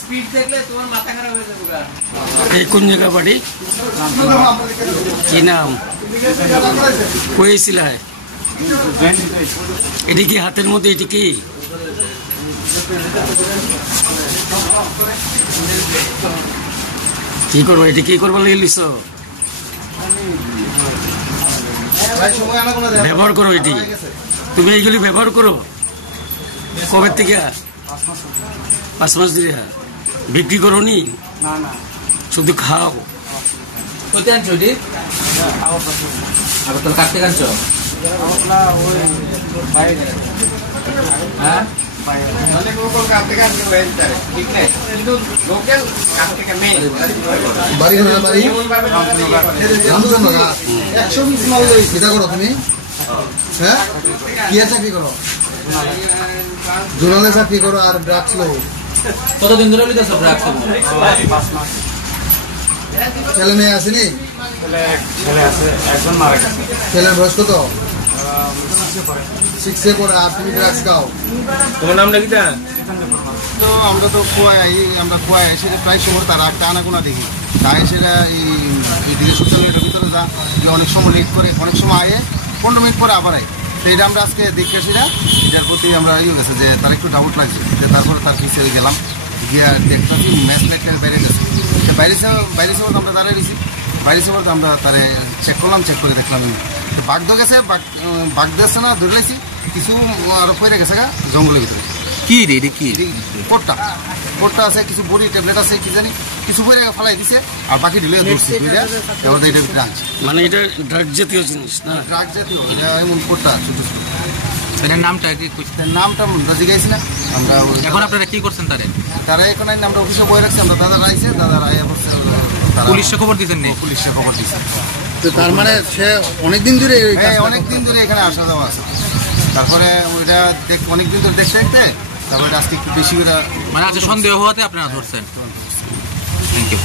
Speed देखले तुम्हार माथा खराब হয়ে যাবে। এই কোন জায়গা বাড়ি? কি নাম? কইছিল এটি কি হাতের মধ্যে? এটি কি কি করবো? এটি কি করবো লিস? ব্যবহার করো এটি, তুমি এইগুলি ব্যবহার করো। কবে থেকে? 5 মাস ধরে। বিক্রি করো নি? শুধু খাও। কোথায় আনছো এটি? আগরতলা কাটতে আনছো? হ্যাঁ লোকাল কাটতে আনছো ঠিক না? লোকাল কাটতে কা মেন বাড়ি না বাড়ি রামচন্দ্র না 120 মাল লই এটা করো তুমি। হ্যাঁ কি চাকরি করো? জোরালে চাকরি করো আর ড্রাগস লও। কতদিন ধরে লিতেছো ড্রাগস? 5 মাস। ছেলে মেয়ে আসেনি? ছেলে আছে, একজন মারা গেছে। ছেলের বয়স কত? 6 এ পড়ে। আর তুমি ড্রাগস খাও? তোমার নাম নাকি? তো আমরা তো খোয়াই এসে প্রায় সময় তারা একটা আনাগোনা দেখি। তাই সেটা এই দিকে সোশ্যাল মিডিয়ার ভিতরে যা অনেক সময় লেট করে, অনেক সময় আয়ে 15 মিনিট পরে আবার আয়। তো এটা আমরা আজকে দেখতেছি না, এটার প্রতি আমরা গেছে যে তার একটু ডাউট লাগছে। তারপরে তার পিছিয়ে গেলাম, গিয়া দেখতেছি ম্যাচ লাইটের বাইরে গেছে। বাইরে যাওয়ার আমরা দাঁড়িয়ে দিয়েছি। বাইরে যাওয়ার আমরা তারে চেক করলাম, চেক করে দেখলাম বাঘ ধরে গেছে। বাঘ দিয়েছে না, ধরে লাইছি কিছু আরো পড়ে গেছে গা জঙ্গলের ভিতরে। কি রে এটা? কি কোটটা আছে, কিছু বড়ি ট্যাবলেট আছে, কি জানি কিছু পড়ে ফেলাই দিছে। আর বাকি ঢিলে ধরছি আমাদের এটা ভিতরে আনছে। মানে এটা ড্রাগ জাতীয় জিনিস না? ড্রাগ জাতীয় এমন কোটটা ছোট ছোট। এটার নামটা কি? নামটা জিজ্ঞাসি না আমরা। এখন আপনারা কি করছেন? তারা এখন আমরা অফিসে বয়ে রাখছি। আমরা দাদা আইছে, দাদা আইয়া বলছে পুলিশে খবর দিচ্ছেন? নেই, পুলিশে খবর দিচ্ছে। তো তার মানে সে অনেকদিন ধরে এখানে আসা যাওয়া আছে। তারপরে ওইটা অনেকদিন ধরে দেখতে দেখতে তারপরে আজকে একটু বেশি করে মানে আছে সন্দেহ হওয়াতে আপনারা ধরছেন। Thank you.